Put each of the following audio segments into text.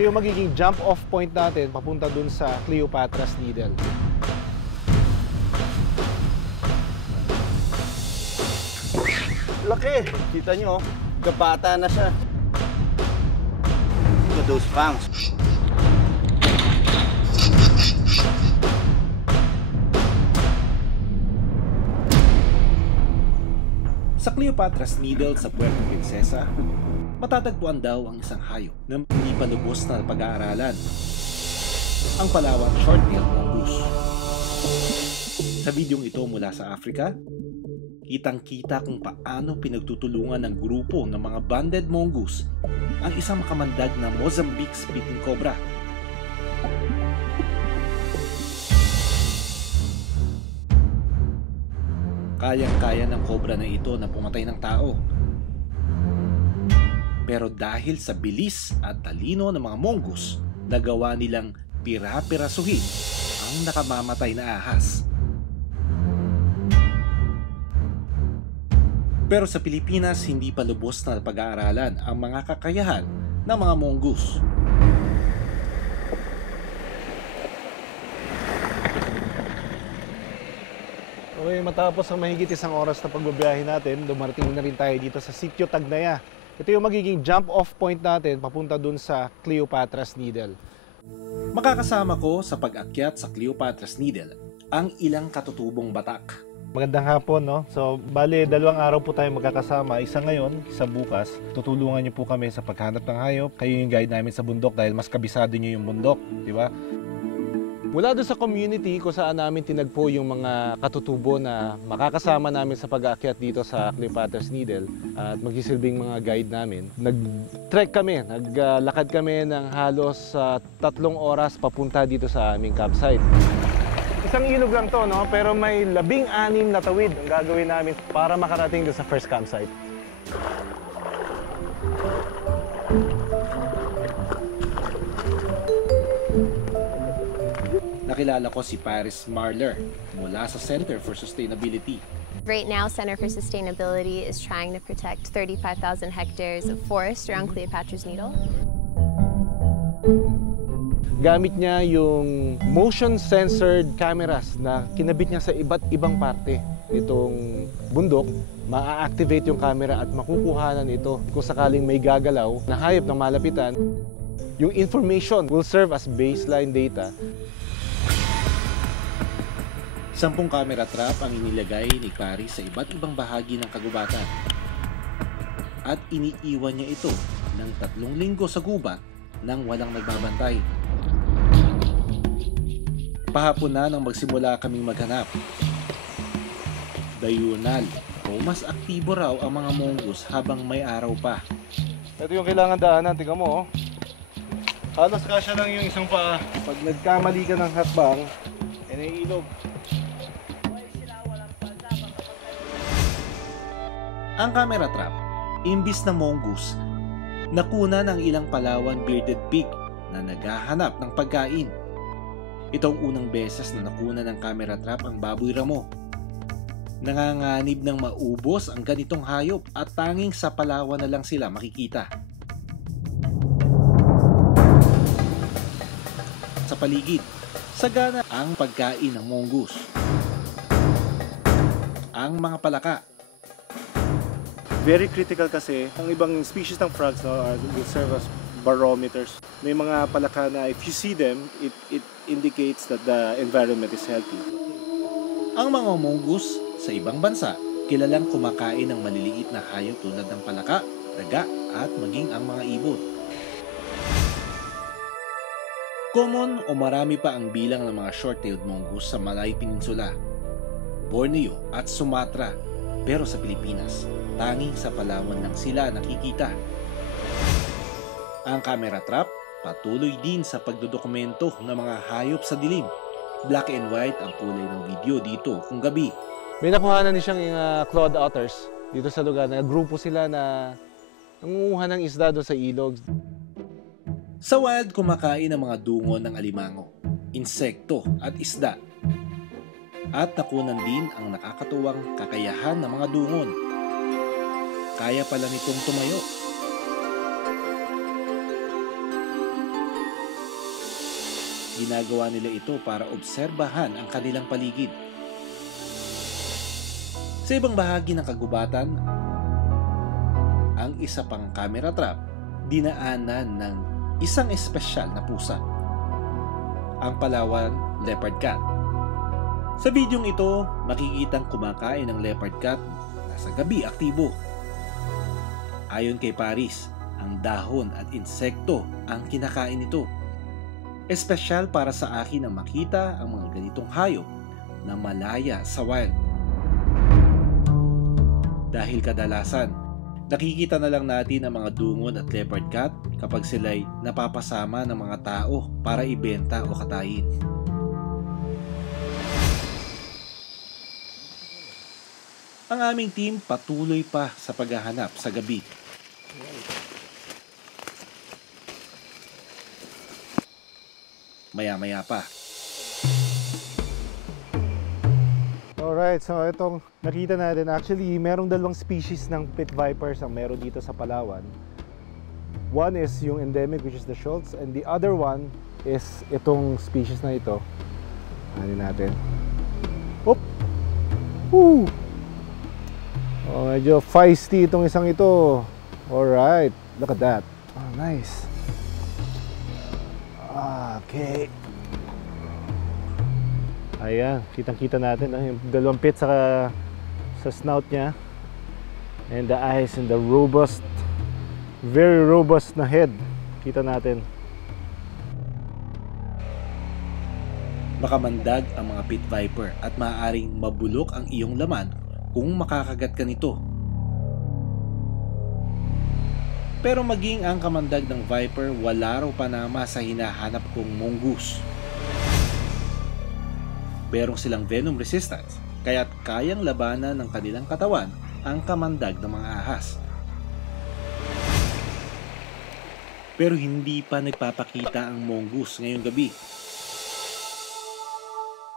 Ito yung magiging jump-off point natin papunta dun sa Cleopatra's Needle. Laki! Kita nyo, gabata na siya. Look at those fangs. Sa Cleopatra's Needle sa Puerto Princesa, matatagpuan daw ang isang hayop na hindi pa lubos na pag-aaralan, ang Palawan short-tailed mongoose. Sa videong ito mula sa Africa, kitang-kita kung paano pinagtutulungan ng grupo ng mga banded mongoose ang isang makamandag na Mozambique spitting cobra. Kayang-kaya ng cobra na ito na pumatay ng tao. Pero dahil sa bilis at talino ng mga mongoose, nagawa nilang pira-pirasuhin ang nakamamatay na ahas. Pero sa Pilipinas, hindi pa lubos na pag-aaralan ang mga kakayahan ng mga mongoose. Okay, matapos ang mahigit isang oras na pagbabiyahe natin, dumarating na rin tayo dito sa Sitio Tagnaya. Ito yung magiging jump-off point natin papunta dun sa Cleopatra's Needle. Makakasama ko sa pag-akyat sa Cleopatra's Needle ang ilang katutubong batak. Magandang hapon, no? So, bale, 2 araw po tayo magkakasama. Isa ngayon, isa bukas. Tutulungan niyo po kami sa paghanap ng hayop. Kayo yung guide namin sa bundok dahil mas kabisado niyo yung bundok, di ba? Mula doon sa community kung saan namin tinagpo yung mga katutubo na makakasama namin sa pag-aakyat dito sa Cleopatra's Needle at magsisilbing mga guide namin. Nag-trek kami, naglakad kami ng halos 3 oras papunta dito sa aming campsite. Isang ilog lang to, no? Pero may 16 na tawid ang gagawin namin para makarating doon sa first campsite. Nakilala ko si Paris Marler mula sa Center for Sustainability. Right now, Center for Sustainability is trying to protect 35,000 hectares of forest around Cleopatra's Needle. Gamit niya yung motion-censored cameras na kinabit niya sa iba't ibang parte nitong bundok. Ma-activate yung camera at makukuhanan ito kung sakaling may gagalaw na hayop ng malapitan. Yung information will serve as baseline data. 10 camera trap ang inilagay ni Paris sa iba't ibang bahagi ng kagubatan. At iniiwan niya ito ng 3 linggo sa gubat nang walang nagbabantay. Pahapon na nang magsimula kaming maghanap. Dayunal o mas aktibo raw ang mga mongoose habang may araw pa. Ito yung kailangan daanan, tingnan mo, oh. Halos kasya lang yung isang paa. Pag nagkamali ka ng hakbang, ilog. Ang camera trap, imbis na mongoose, nakuna ng ilang Palawan bearded pig na naghahanap ng pagkain. Itong unang beses na nakuna ng camera trap ang baboy ramo. Nanganganib ng maubos ang ganitong hayop at tanging sa Palawan na lang sila makikita. Sa paligid, sagana ang pagkain ng mongoose. Ang mga palaka. Very critical kasi ang ibang species ng frogs, no, will serve as barometers. May mga palaka na if you see them, it indicates that the environment is healthy. Ang mga mongoose sa ibang bansa, kilalang kumakain ng maliliit na hayop tulad ng palaka, daga at maging ang mga ibon. Common o marami pa ang bilang ng mga short-tailed mongoose sa Malay Peninsula, Borneo at Sumatra. Pero sa Pilipinas, tanging sa Palawan lang sila nakikita. Ang camera trap patuloy din sa pagdodokumento ng mga hayop sa dilim. Black and white ang kulay ng video dito kung gabi. May nakuhanan din siyang clawed otters dito sa lugar na grupo sila na nangunguha ng isda doon sa ilog. Sa wild, kumakain ang mga dungon ng alimango, insekto at isda. At nakunan din ang nakakatuwang kakayahan ng mga dungon. Kaya pala nitong tumayo. ginagawa nila ito para obserbahan ang kanilang paligid. Sa ibang bahagi ng kagubatan, ang isa pang camera trap dinaanan ng isang espesyal na pusa, ang Palawan leopard cat. Sa bidyong ito, makikitang kumakain ng leopard cat na sa gabi aktibo. Ayon kay Paris, ang dahon at insekto ang kinakain nito. Espesyal para sa akin ang makita ang mga ganitong hayop na malaya sa wild. Dahil kadalasan, nakikita na lang natin ang mga dungon at leopard cat kapag sila'y napapasama ng mga tao para ibenta o katayin. Ang aming team patuloy pa sa paghahanap sa gabi. Maya-maya pa. Alright, so itong nakita natin, actually merong dalawang species ng pit vipers ang meron dito sa Palawan. One is yung endemic, which is the Schultz, and the other one is itong species na ito. Ano natin? Oop! Woo! Oh, medyo feisty itong isang ito. Alright, look at that. Oh, nice. Okay. Ayan, kitang-kita natin yung dalawang pit sa snout niya. And the eyes and the robust, very robust na head. Kita natin. Makamandag ang mga pit viper at maaaring mabulok ang iyong laman kung makakagat ka nito. Pero maging ang kamandag ng viper, wala raw panama sa hinahanap kong mongoose. Merong silang venom resistance, kaya't kayang labanan ng kanilang katawan ang kamandag ng mga ahas. Pero hindi pa nagpapakita ang mongoose ngayong gabi.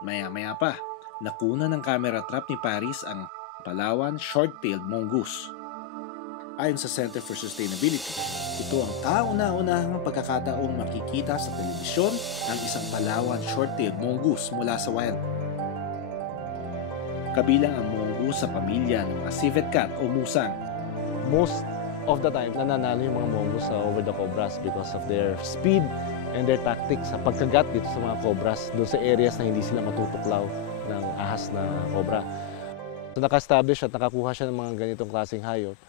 Maya-maya pa, nakuna ng camera trap ni Paris ang Palawan short-tailed mongoose. Ayon sa Center for Sustainability, ito ang kauna-unahang pagkakataong makikita sa telebisyon ng isang Palawan short-tailed mongoose mula sa wild. Kabilang ang mongoose sa pamilya ng mga civet cat o musang. Most of the time, nananalo yung mga mongoose sa over the cobras because of their speed and their tactics sa pagkagat dito sa mga cobras doon sa areas na hindi sila matutuklaw ng ahas na cobra. So naka-establish at nakakuha siya ng mga ganitong klaseng hayop.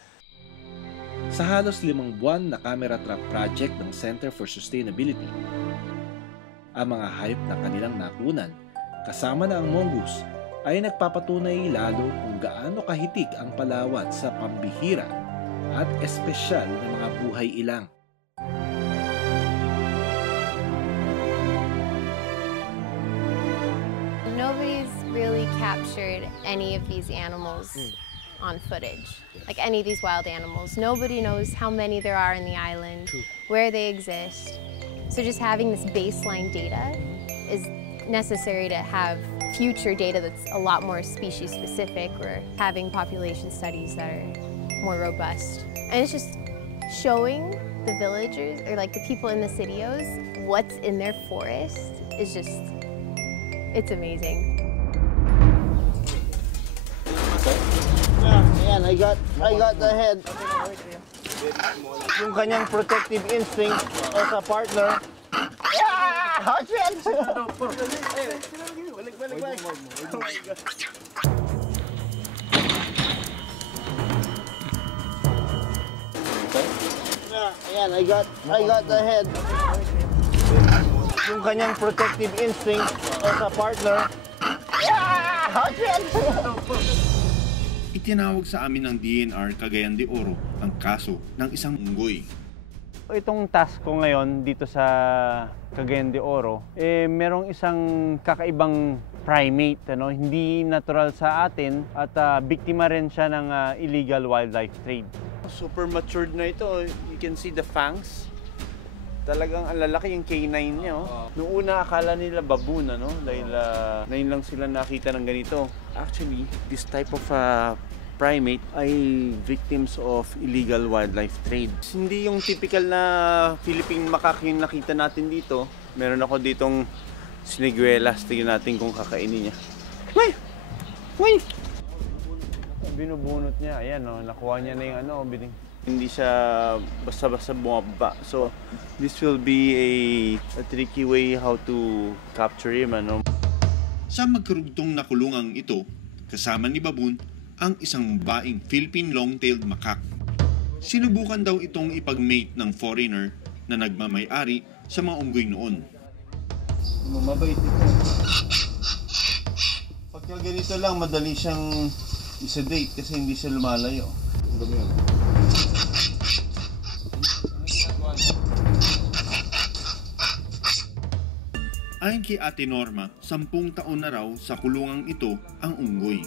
Sa halos 5 buwan na camera trap project ng Center for Sustainability, ang mga hayop na kanilang nakunan, kasama na ang mongoose, ay nagpapatunay lalo kung gaano kahitig ang Palawan sa pambihira at espesyal na mga buhay ilang. Nobody's really captured any of these animals on footage, like any of these wild animals. Nobody knows how many there are in the island, where they exist. So just having this baseline data is necessary to have future data that's a lot more species specific, or having population studies that are more robust. And it's just showing the villagers, or like the people in the citios, what's in their forest is just, it's amazing. Ayan, I got the head. Yung kanyang protective instinct as a partner. Ah! Oh, shit! Balik. Oh my God. Ayan, I got the head. Yung kanyang protective instinct as a partner. Ah! Oh, shit! Itinawag sa amin ng DNR Cagayan de Oro ang kaso ng isang unggoy. Itong task ko ngayon dito sa Cagayan de Oro, merong isang kakaibang primate, hindi natural sa atin at biktima rin siya ng illegal wildlife trade. Super matured na ito. You can see the fangs. Talagang ang lalaki yung canine niya. Noong una akala nila baboon, dahil ngayon lang sila nakita ng ganito. Actually, this type of primate ay victims of illegal wildlife trade. Hindi yung typical na Philippine macaque yung nakita natin dito. Meron ako ditong siniguelas. Tingnan natin kung kakainin niya. Uy! Uy! Binubunot niya. Ayan, no? Nakuha niya na yung ano, bining. Hindi siya basta-basta bumaba. So, this will be a tricky way how to capture him, ano? Sa magkarugtong na kulungang ito, kasama ni Baboon ang isang baing Philippine long-tailed macaque. Sinubukan daw itong ipag-mate ng foreigner na nagmamay-ari sa mga unggoy noon. Mabait ito. Pagka ganito lang, madali siyang isa-date kasi hindi siya lumalayo. Ayon kay Ate Norma, 10 taon na raw sa kulungang ito ang unggoy.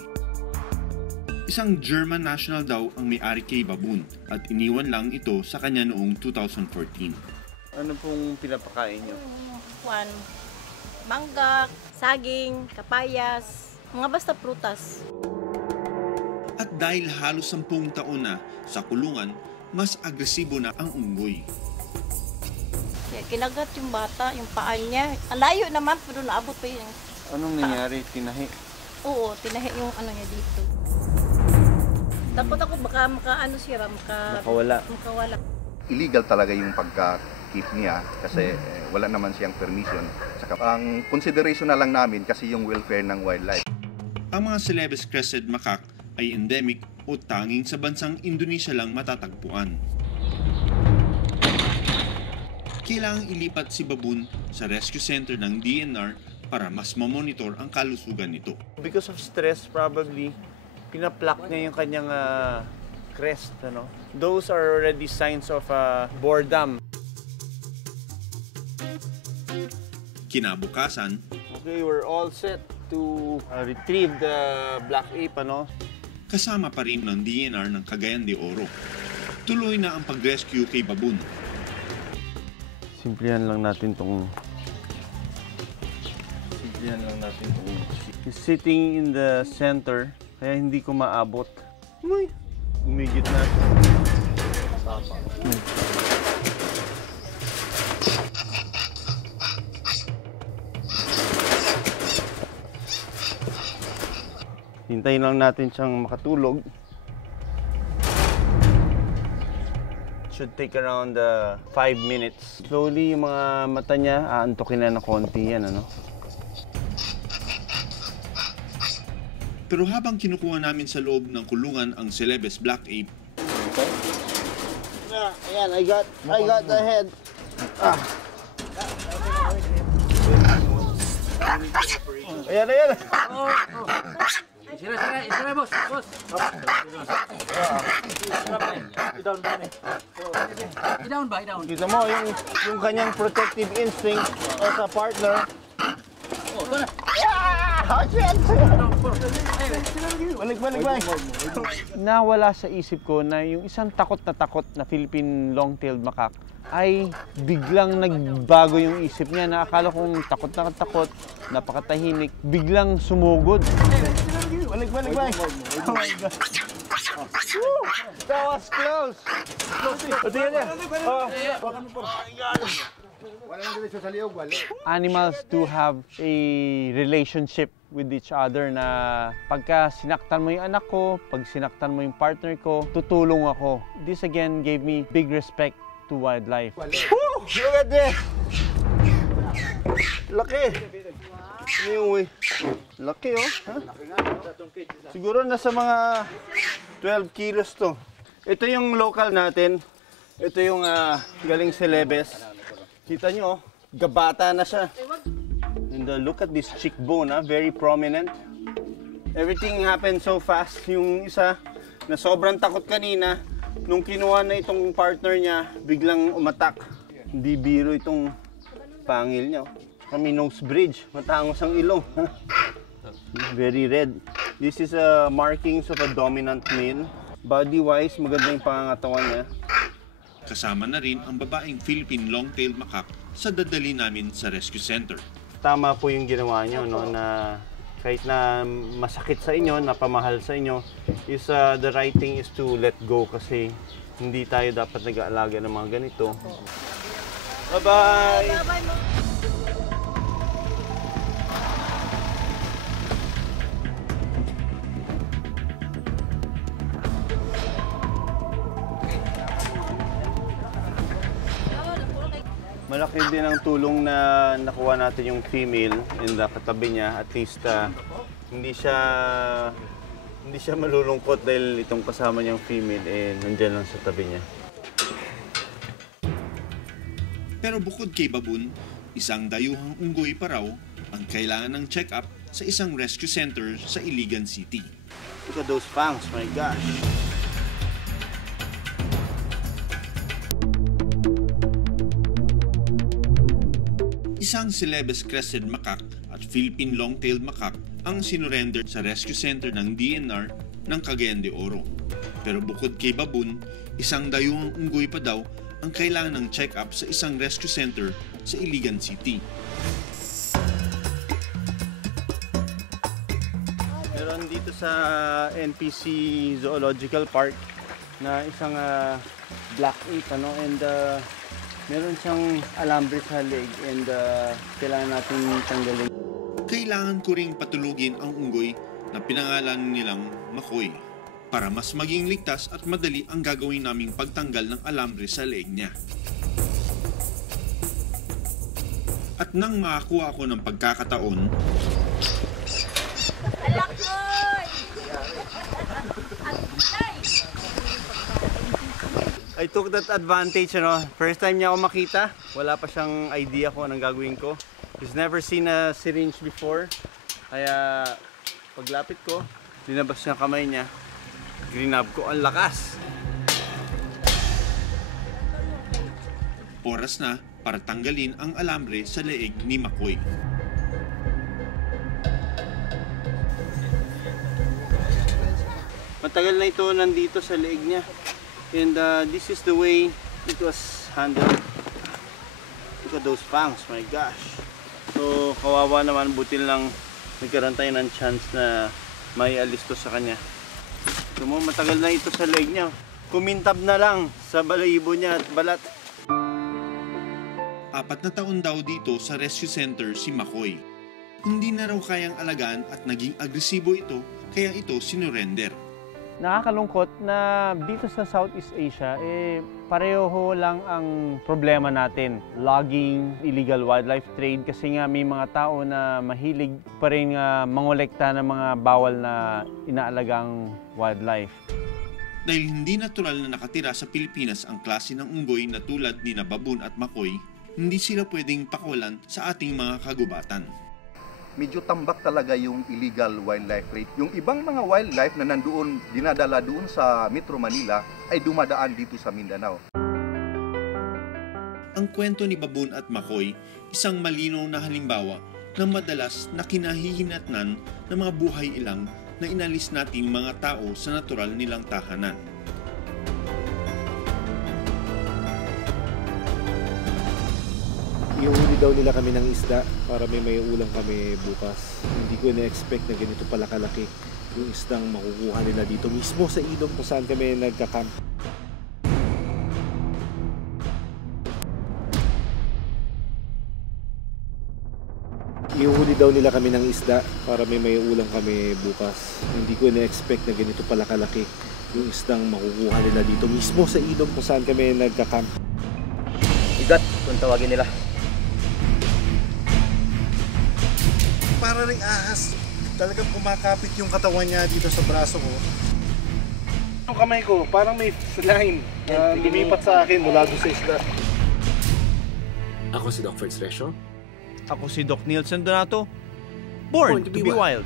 Isang German national daw ang may-ari kay Baboon at iniwan lang ito sa kanya noong 2014. Ano pong pinapakain niyo? Juan, mangga, saging, kapayas, mga basta prutas. At dahil halos 10 taon na sa kulungan, mas agresibo na ang unggoy. Kaya kinagat yung bata, yung paa niya. Ang layo naman, pero naabot pa yun. Anong nangyari? Tinahi? Oo, tinahi yung ano niya dito. Dapat ako baka makaano siya, Makawala. makawala. Illegal talaga yung pagka-keep niya kasi wala naman siyang permission. Saka, ang consideration na lang namin kasi yung welfare ng wildlife. Ang mga Celebes crested macaque ay endemic o tanging sa bansang Indonesia lang matatagpuan. Kailangang ilipat si Baboon sa rescue center ng DNR para mas mamonitor ang kalusugan nito. Because of stress, probably, pinaplak niya yung kanyang crest. Ano? Those are already signs of boredom. Kinabukasan, Okay, we're all set to retrieve the black ape. Ano? kasama pa rin ng DNR ng Cagayan de Oro. Tuloy na ang pag-rescue kay Baboon. Simplihan lang natin tong... He's sitting in the center, kaya hindi ko maabot. Uy! Umigit na siya. Hintayin lang natin siyang makatulog. Should take around 5 minutes. Slowly, yung mga mata niya, aantokin na ng konti yan, ano? Pero habang kinukuha namin sa loob ng kulungan ang Celebes black ape, Ayan, I got the head. Ayan, ayan. Isira, boss. I-down ba? Kita mo, yung kanyang protective instinct sa partner. Balik. Nawala sa isip ko na yung isang takot na Philippine long-tailed macaque ay biglang nagbago yung isip niya na akala kong takot, napakatahimik, biglang sumugod. Balik. Oh my God. That was close. Tingnan niya. Animals do have a relationship with each other na pagka sinaktan mo yung anak ko, pag sinaktan mo yung partner ko, tutulong ako. This again gave me big respect to wildlife. Look at this. Laki. Anyway, laki oh. Huh? Siguro nasa mga 12 kilos to. Ito yung local natin. Ito yung galing Celebes. Kita nyo, gabata na siya. And look at this cheekbone, very prominent. Everything happened so fast. Yung isa na sobrang takot kanina, nung kinuha na itong partner niya, biglang umatak. Hindi biro itong pangil niya. Kami nose bridge, matangos ang ilong. Very red. This is markings of a dominant male. Body-wise, maganda yung pangangatawan niya. kasama na rin ang babaeng Philippine long-tailed macaque sa dadali namin sa rescue center. Tama po yung ginawa nyo, no, na kahit na masakit sa inyo, napamahal sa inyo, is the right thing is to let go kasi hindi tayo dapat nag-aalaga ng mga ganito. Bye-bye! Bye-bye mo. Malaki din ang tulong na nakuha natin yung female in the katabi niya. At least hindi siya malulungkot dahil itong kasama niyang female nandyan lang sa tabi niya. Pero bukod kay Baboon, isang dayuhang unggoy pa raw ang kailangan ng check-up sa isang rescue center sa Iligan City. Look at those fangs, my gosh! Isang Celebes crested macaque at Philippine long-tailed macaque ang sinurrender sa rescue center ng DNR ng Cagayan de Oro. Pero bukod kay Baboon, isang dayuhang unggoy pa daw ang kailangan ng check-up sa isang rescue center sa Iligan City. Meron dito sa NPC Zoological Park na isang black ape and meron siyang alambre sa leg and kailangan natin tanggalin. Kailangan ko ring patulugin ang unggoy na pinangalan nilang Makoy para mas maging ligtas at madali ang gagawin naming pagtanggal ng alambre sa leg niya. At nang makakuha ako ng pagkakataon, I took that advantage, First time niya ako makita. Wala pa siyang idea kung anong gagawin ko. He's never seen a syringe before. Kaya paglapit ko, linabas niya kamay niya. Grinab ko, ang lakas! oras na para tanggalin ang alambre sa leeg ni Makoy. Matagal na ito nandito sa leeg niya. And this is the way it was handled. Look at those fangs, my gosh. So kawawa naman, buti lang nagkaroon tayo ng chance na may alis to sa kanya. So matagal na ito sa leeg niya. Kumintab na lang sa balahibo niya at balat. 4 na taon daw dito sa rescue center si Makoy. Hindi na raw kayang alagaan at naging agresibo ito, kaya ito sinurrender. Nakakalungkot na dito sa Southeast Asia, pareho lang ang problema natin. Logging, illegal wildlife trade, kasi nga may mga tao na mahilig pa rin mangolekta ng mga bawal na inaalagang wildlife. Dahil hindi natural na nakatira sa Pilipinas ang klase ng unggoy na tulad ni Baboon at Makoy, hindi sila pwedeng pakawalan sa ating mga kagubatan. Medyo tambak talaga yung illegal wildlife trade. Yung ibang mga wildlife na nandoon, dinadala doon sa Metro Manila, ay dumadaan dito sa Mindanao. Ang kwento ni Baboon at Makoy, isang malinaw na halimbawa ng madalas na kinahihinatnan ng mga buhay ilang na inalis nating mga tao sa natural nilang tahanan. Ihuli daw nila kami ng isda para may ulam kami bukas. Hindi ko na-expect na ganito pala kalaki yung isdang makukuha nila dito mismo sa ilog kung saan kami nagka-camp. Ihuli daw nila kami ng isda para may ulam kami bukas. Hindi ko na-expect na ganito pala kalaki yung isdang makukuha nila dito mismo sa ilog kung saan kami nagka-camp. Igat, kung tawagin nila. Para ring ahas. Talagang kumakapit yung katawan niya dito sa braso ko. Yung kamay ko, parang may slime na lumipat sa akin mula doon sa isla. Ako si Doc Fritz Resho. Ako si Doc Nielsen Donato. Born to be wild.